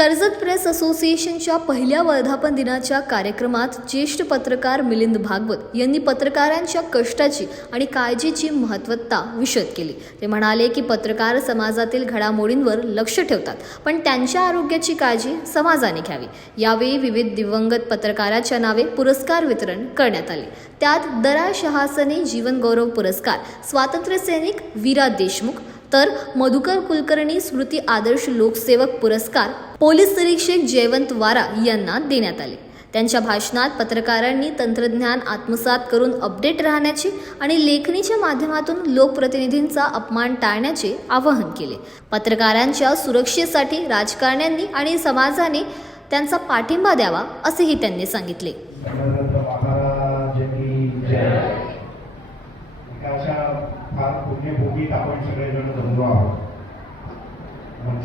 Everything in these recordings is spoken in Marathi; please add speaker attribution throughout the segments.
Speaker 1: कर्जत प्रेस असोसिएशनच्या पहिल्या वर्धापन दिनाच्या कार्यक्रमात ज्येष्ठ पत्रकार मिलिंद भागवत यांनी पत्रकारांच्या कष्टाची आणि काळजीची महत्त्वता विशद केली. ते म्हणाले की पत्रकार समाजातील घडामोडींवर लक्ष ठेवतात पण त्यांच्या आरोग्याची काळजी समाजाने घ्यावी. यावेळी विविध दिवंगत पत्रकाराच्या नावे पुरस्कार वितरण करण्यात आले. त्यात दरा शहासने जीवनगौरव पुरस्कार स्वातंत्र्यसैनिक वीरा देशमुख तर मधुकर कुलकर्णी स्मृती आदर्श लोकसेवक पुरस्कार पोलीस निरीक्षक जयवंत वारा यांना देण्यात आले. त्यांच्या भाषणात पत्रकारांनी तंत्रज्ञान आत्मसात करून अपडेट राहण्याचे आणि लेखणीच्या माध्यमातून लोकप्रतिनिधींचा अपमान टाळण्याचे आवाहन केले. पत्रकारांच्या सुरक्षेसाठी राजकारण्यांनी आणि समाजाने त्यांचा पाठिंबा द्यावा असेही त्यांनी सांगितले.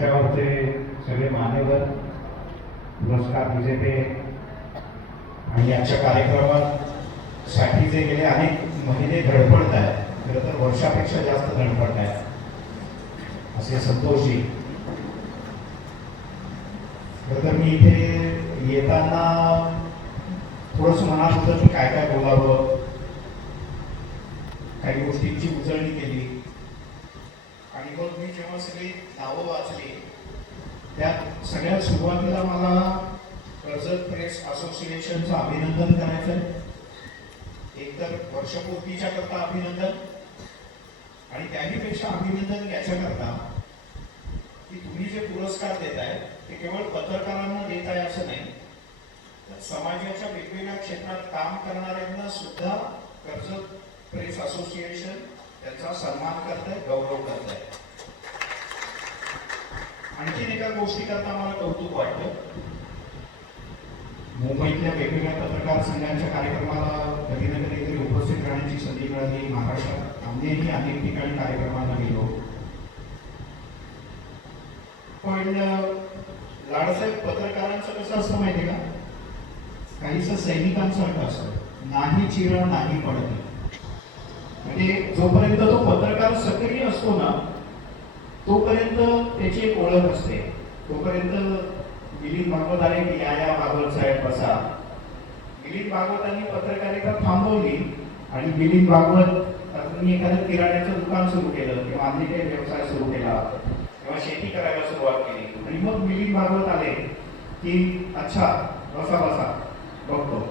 Speaker 2: आपण मान्यवर पुरस्कार विजेते आणि आजच्या कार्यक्रमात साठी जे गेले अनेक महिने धडपडत आहेत. खरं तर वर्षापेक्षा जास्त धडपडत आहेत. असे संतोषजी खरं तर मी इथे येताना थोडस मनात होतं की काय काय बोलावं काही गोष्टींची उजळणी केली. आणि मग मी जेव्हा सगळी नावं वाचली सगळ्यात सुरुवातीला मला कर्जत प्रेस असोसिएशनचं अभिनंदन करायचं आहे एकतर वर्षपूर्तीच्या करता अभिनंदन आणि त्याहीपेक्षा अभिनंदन याच्याकरता की तुम्ही जे पुरस्कार देत आहे ते केवळ पत्रकारांना देत आहे असं नाही तर समाजाच्या वेगवेगळ्या क्षेत्रात काम करणाऱ्यांना सुद्धा कर्जत प्रेस असोसिएशन त्याचा सन्मान करत आहे गौरव करत आहे आणखीन एका गोष्टी करता मला कौतुक वाटतं. मुंबईतल्या वेगवेगळ्या पत्रकार संघांच्या कार्यक्रमाला कधी ना कधीतरी उपस्थित राहण्याची संधी मिळाली. महाराष्ट्रात आम्हीही अनेक ठिकाणी कार्यक्रमाला गेलो. पण लाडसाहेब पत्रकारांचं कसं असतं माहिती का? काहीच सैनिकांसारखं असतं. नाही चिरण नाही पडते. म्हणजे जोपर्यंत तो पत्रकार सक्रिय असतो ना तोपर्यंत त्याची एक ओळख असते. तोपर्यंत मिलिंद भागवत आले की या या भागवत साहेब बसा मिलिंद भागवतांनी पत्रकारिता थांबवली आणि मिलिंद भागवत मी एखादं किराण्याचं दुकान सुरू केलं किंवा आम्ही काही व्यवसाय सुरू केला. किंवा शेती करायला सुरुवात केली. आणि मग मिलिंद भागवत आले की अच्छा बसा बसा बघतो.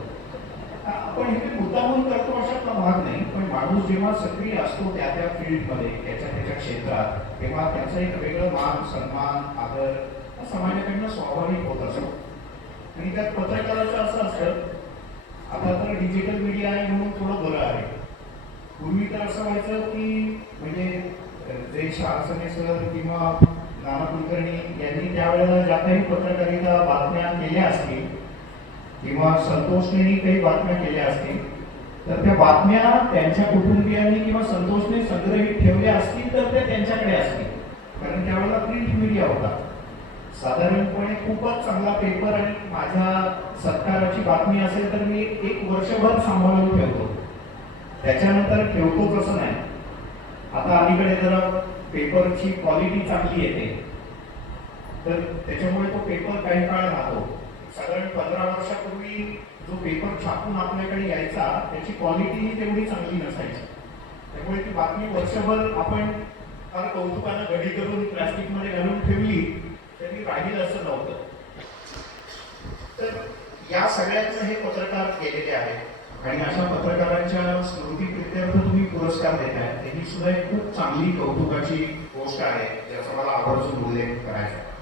Speaker 2: आपण हे मुद्दामून करतो अशातला भाग नाही पण माणूस जेव्हा सक्रिय असतो त्या त्या फील्डमध्ये त्याच्या त्याच्या क्षेत्रात तेव्हा त्याचं एक वेगळं मान सन्मान आदर समाजाकडनं स्वाभाविक होत असतो. आणि त्यात पत्रकाराचं असं असतं आता तर डिजिटल मीडिया आहे म्हणून थोडं बरं आहे. पूर्वी तर असं व्हायचं की म्हणजे जे शासने सर किंवा नाना कुलकर्णी यांनी त्यावेळेला ज्या काही पत्रकारिता बातम्या केल्या असतील किंवा संतोषने काही बातम्या केल्या असतील तर त्या बातम्या त्यांच्या कुटुंबियांनी किंवा संतोषने संग्रहित ठेवल्या असतील तर त्या त्यांच्याकडे असतील. कारण त्यावेळेला प्रिंट मीडिया होता. साधारणपणे खूपच चांगला पेपर आणि माझ्या सत्काराची बातमी असेल तर मी एक वर्षभर सांभाळून ठेवतो. त्याच्यानंतर ठेवतो असं नाही. आता अलीकडे जरा पेपरची क्वालिटी चांगली येते. तर त्याच्यामुळे तो पेपर काही काळ राहतो. साधारण पंधरा वर्षापूर्वी जो पेपर छापून आपल्याकडे यायचा त्याची क्वालिटी तेवढी चांगली नसायची. त्यामुळे ती बातमी वर्षभर आपण फार कौतुकानं घडी करून प्लास्टिकमध्ये घालून ठेवली तरी राहील असं नव्हतं. तर या सगळ्यातनं हे पत्रकार केलेले आहेत. आणि अशा पत्रकारांच्या स्मृती तुम्ही पुरस्कार देताय. त्याची सुद्धा एक खूप चांगली कौतुकाची गोष्ट आहे ज्याचा मला आवर्जून उल्लेख करायचा